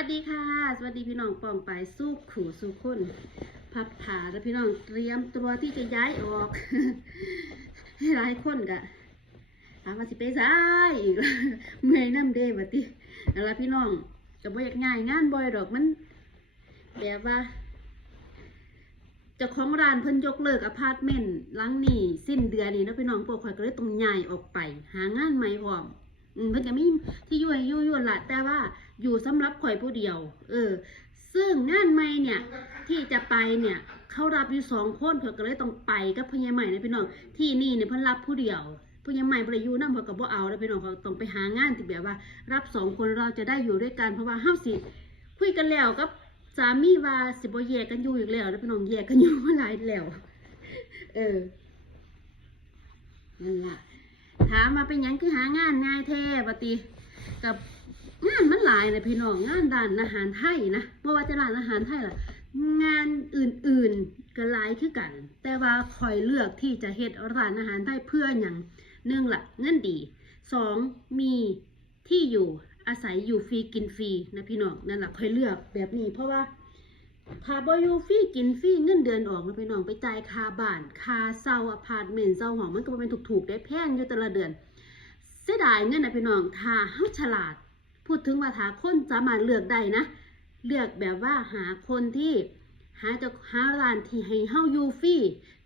วัสดีค่ะ สวัสดีพี่น้องปองไปสู้ขู่สู้คนพับผาแล้วพี่น้องเตรียมตัวที่จะย้ายออก ให้หลายคนกะถามว่าสิไปซ้ายอีกแล้วเมื่อยน้ำเด้บัดนี้นั่นละพี่น้องก็บ่อยากง่ายงานบ่อยดอกมันแบบว่าจ้าของร้านเพิ่นยกเลิกอพาร์ตเมนต์หลังนี้สิ้นเดือนนี้นะพี่น้องพวกข่อยก็เลยต้องย้ายออกไป หางานใหม่พร้อม เพิ่นก็มีที่อยู่ให้อยู่อยู่ละแต่ว่าอยู่สำหรับข่อยผู้เดียว เออ ซึ่งงานใหม่เนี่ยที่จะไปเนี่ยเขารับอยู่สองคนเพิ่นก็เลยต้องไปกับพญาใหม่นะพี่น้องที่นี่เนี่ยเพิ่นรับผู้เดียวพญาใหม่บ่ได้อยู่นำเพิ่นก็บ่เอาแล้วพี่น้องเขาต้องไปหางานที่แบบว่า รับสองคนเราจะได้อยู่ด้วยกันเพราะว่าเฮาสิคุยกันแล้วกับสามีว่าสิบ่แยกกันอยู่อีกแล้วแล้วพี่น้องแยกกันอยู่มาหลายแล้ว เออนั่นแหละ ถามมาเป็นยังคือหางานง่ายแท้ปติกับงานมันหลายนะพี่น้องงานด้านอาหารไทยนะบ่ว่าจะร้านอาหารไทยล่ะ งานอื่นๆก็หลายคือกัน แต่ว่าคอยเลือกที่จะเฮ็ดร้านอาหารไทยเพื่อหยังหนึ่งละเงินดีสองมีที่อยู่อาศัยอยู่ฟรีกินฟรีนะพี่น้องนั่นแหละคอยเลือกแบบนี้เพราะว่า ถ้าบ่อยู่ฟรีกินฟรีเงินเดือนออกนะพี่น้องไปจ่ายค่าบ้านค่าเช่าอพาร์ตเมนต์เช่าห้องมันก็เป็นถูกๆได้แพงอยู่แต่ละเดือน เสียดายเงินนะพี่น้องถ้าเฮาฉลาด พูดถึงว่าถ้าคนสามารถเลือกได้นะ เลือกแบบว่าหาคนที่หาจะหาร้านที่ให้เฮาอยู่ฟรี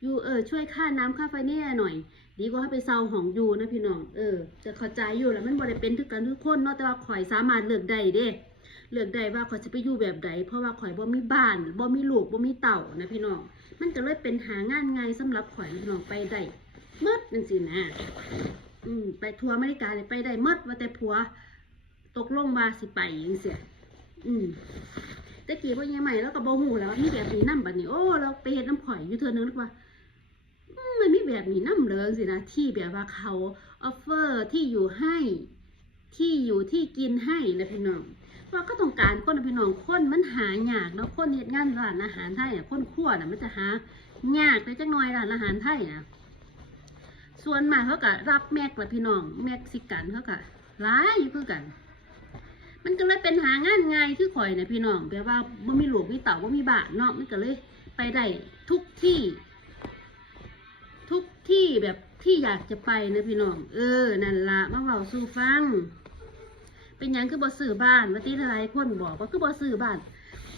อยู่เออช่วยค่าน้ำค่าไฟแน่หน่อย ดีกว่าให้ไปเซาห้องอยู่นะพี่น้องเออจะเข้าใจอยู่แล้วมันบ่ได้เป็นทุกกันทุกคนเนาะแต่ว่าข่อยสามารถเลือกได้เด้ เลือกได้ว่าขอยจะไปอยู่แบบใดเพราะว่าข่อยบ่มีบ้านบ่มีลูกบ่มีเต่านะพี่น้องมันก็เลยเป็นหางานง่ายสำหรับข่อยพี่น้องไปได้หมดจังซี่นะอืมไปทัวร์อเมริกาเลยไปได้หมดว่าแต่ผัว ตกลงว่าสิไปจังซี่อืมต่กี้พ่อใหญ่ใหม่แล้วก็บ่ฮู้แล้วมีแบบนี้นํบัดนี้โอ้เราไปเฮ็ดน้ำข่อยอยู่เทื่อนึงแล้วว่ามันมีแบบนี้น้ำเลืองสินะที่แบบว่าเขาออฟเฟอร์ที่อยู่ให้ ที่อยู่ที่กินให้นะพี่น้อง ว่าก็ต้องการคนพี่น้องคนมันหายากเนาะคนเฮ็ดงานร้านอาหารไทยอะคนขั้วน่ะมันจะหายากไปจักหน่อยร้านอาหารไทยอะส่วนมากเขาก็รับแม็กละพี่น้องแม็กซิกันเขาก็หลายอยู่คือกัน มันก็เลยเป็นหางานง่ายคือข่อยนะพี่น้องแปลว่าบ่มีหลวงมีเต่าบ่มีบ้านเนาะมันก็เลยไปได้ทุกที่ ทุกที่แบบที่อยากจะไปนะพี่น้อง เออนั่นละมาเว้าสู่ฟัง เป็นหยังคือบ่ซื้อบ้านว่าที่หลายคนบอกว่าคือบ่ซื้อบ้าน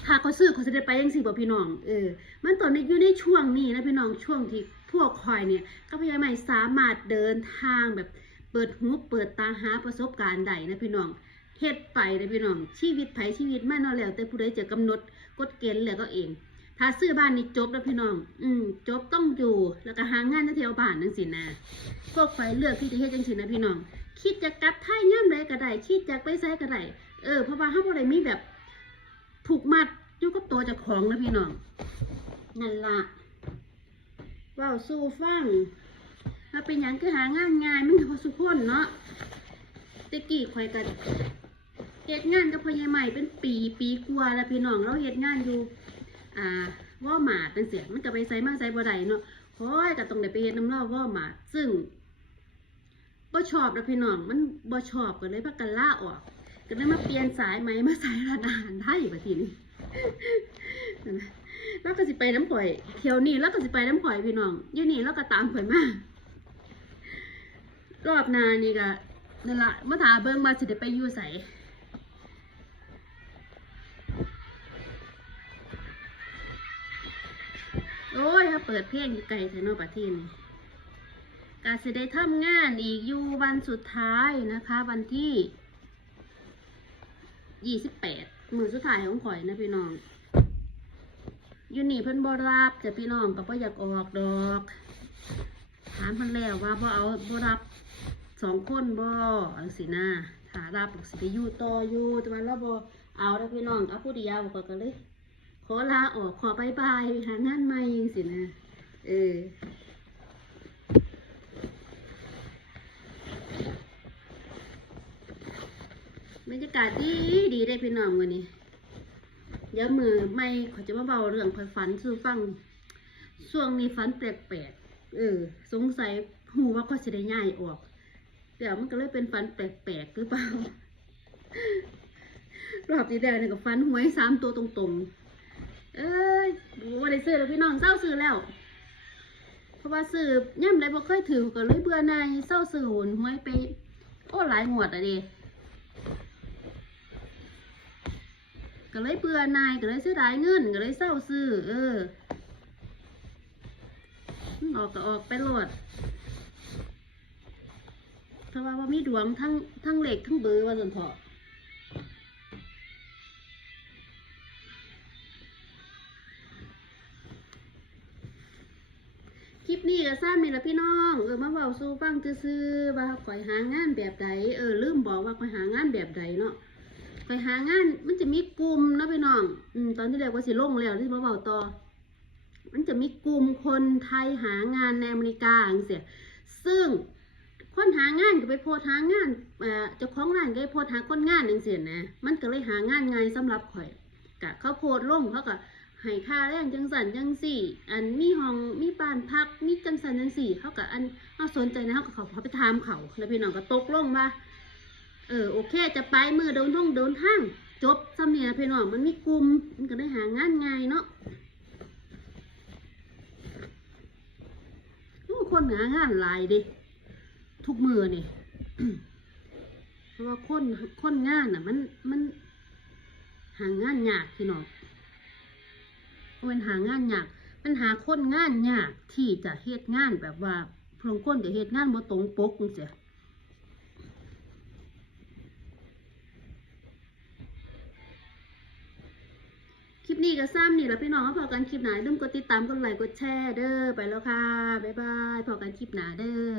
ถ้าเขาซื้อเขาจะได้ไปยังสิบ่พี่น้อง เออ มันตอนนี้อยู่ในช่วงนี้นะพี่น้องช่วงที่พวกคอยเนี่ยก็พยายามให้สามารถเดินทางแบบเปิดหูเปิดตาหาประสบการณ์ใดนะพี่น้องเฮ็ดไปนะพี่น้อง ชีวิตไผชีวิตมันเนาะแล้ว แต่ผู้ใดจะกำหนดกฎเกณฑ์แล้วก็เอง ถ้าซื้อบ้านนี่จบแล้วพี่น้อง อืมจบต้องอยู่แล้วก็หางานแถวบ้านจังสินะพวกไฟเลือกที่จะเฮ็ดจังสินะพี่น้อง คิดจะกลับไทยย่ำใดก็ได้คิดจะไปไสก็ได้เออเพราะว่าเฮาบ่ได้มีแบบผูกมัดอยู่กับตัวจ้าของนะพี่น้องนั่นละเว้าสู่ฟังถ้าเป็นหยังคือหางานง่ายมันก็สุคนเนาะตะกี้ข่อยก็เฮ็ดงานกับพ่อใหญ่ใหม่เป็นปีปีกว่าแล้วพี่น้องเราเฮ็ดงานอยู่ อ่าว่าหมาเป็นเสียงมันก็ไปใส่มาใส่บ่ได้เนาะโอ้ยก็ต้องได้ไปเฮ็ดน้ำเล่าว่าหมาซึ่ง ชอบแล้วพี่น้อง มันบ่ชอบก็เลยพากันล่าออก ก็เลยมาเปลี่ยนสายไหมมาใส่ร้านอาหารไทยบัดทีนี้นั่นนะแล้วก็สิไปน้ำข่อยเที่ยวนี้แล้วก็สิไปน้ำข่อยพี่น้องยู่นี่แล้วก็ตามข่อยมารอบนานี่ก็นั่นละมาถาเบิ่งว่าสิได้ไปอยู่ไสโอ้ยถ้าเปิดเพลงอยู่ไกลแถวนอกประเทศนี่ กาสิได้ทำงานอีกอยู่วันสุดท้ายนะคะ วันที่ยี่สิบแปดมือสุดท้ายของข่อยนะพี่น้องอยู่นี่เพิ่นบ่รับจะพี่น้องก็บ่อยากออกดอก ถามเพิ่นแล้วว่าบ่เอาบ่รับสองคนบ่จังสินะถ้ารับก็สิไปอยู่ต่ออยู่แต่ว่าเราบ่เอาแล้วพี่น้องเอาผู้เดียวก็ก็เลย ขอลาออกขอบายบายไปหางานใหม่ยังสินะเออ บรรยากาศดีดีได้พี่น้องวันนี้เดี๋ยวมือไม่ขอจะมาเบาเรื่องคอยฝันสู่ฟังช่วงนี้ฝันแปลกๆเออ สงสัยหูว่าก็จะได้ง่ายออกเดี๋ยวมันก็เลยเป็นฝันแปลกๆหรือเปล่ารอบที่แล้วเนี่ยก็ฟันหวยสามตัวตรงๆ เอ้ยว่าได้ซื้อแล้วพี่น้องเศร้าซื้อแล้ว เพราะว่าซื้อย่ำไรบ่เคยถือก็เลยเบื่อหนเศร้าซื้อหนหวยไป โอ้หลายงวดอะเดิ ก็เลยเบื่อหนายก็เลยเสียดายเงินก็เลยเศร้าซื้อเออออกก็ออกไปโหลดเพราะว่าว่ามีดวงทั้งทั้งเหล็กทั้งเบอร์ว่าสันเถาะคลิปนี้ก็ซ้ำนี่ละพี่น้อง เออมาเว้าสู่ฟังซื่อว่าข่อยหางานแบบใดเออลืมบอกว่าข่อยหางานแบบใดเนาะ ข่อยหางาน มันจะมีกลุ่มนะพี่น้อง อืมตอนที่แรกว่าสิลงแล้วที่มาเว้าต่อ มันจะมีกลุ่มคนไทยหางานในอเมริกาจังซี่ซึ่งคนหางานก็ไปโพสหางานเอ่อเจ้าของร้านก็ไปโพสหาคนงานจังซี่นะ มันก็เลยหางานง่ายสำหรับข่อยกะเขาโพสต์ลงเขาก็ให้ค่าแรงจังสันจังสี่ อันมีห้องมีบ้านพักมีจังสันจังสี่เขากับอันเขาสนใจนะเขาก็เขาเขาไปถามเขาแล้วพี่น้องก็ตกลงว่า เออโอเค จะไปมือเดินท่องเดินทางจบซ้ำเนี่ยพี่น้องมันมีกลุ่มมันก็ได้หางานง่ายเนาะโอ้คนหางานหลายดิทุกมือนี่เพราะว่าคนคนงานอะ มันมัน หางานยากพี่น้องมันหางานยากมันหาคนงานยากที่จะเฮ็ดงานแบบว่าพลงคนจะเฮ็ดงานบ่ตรงปกจังซี่ ลิปนี้ก็ซ้ำนี่แล้วพี่น้องมาพอกันคลิปหนาอย่าลืมกดติดตามกดไลค์กดแชร์เด้อไปแล้วค่ะ บ๊ายบายพอกันคลิปหนาเด้อ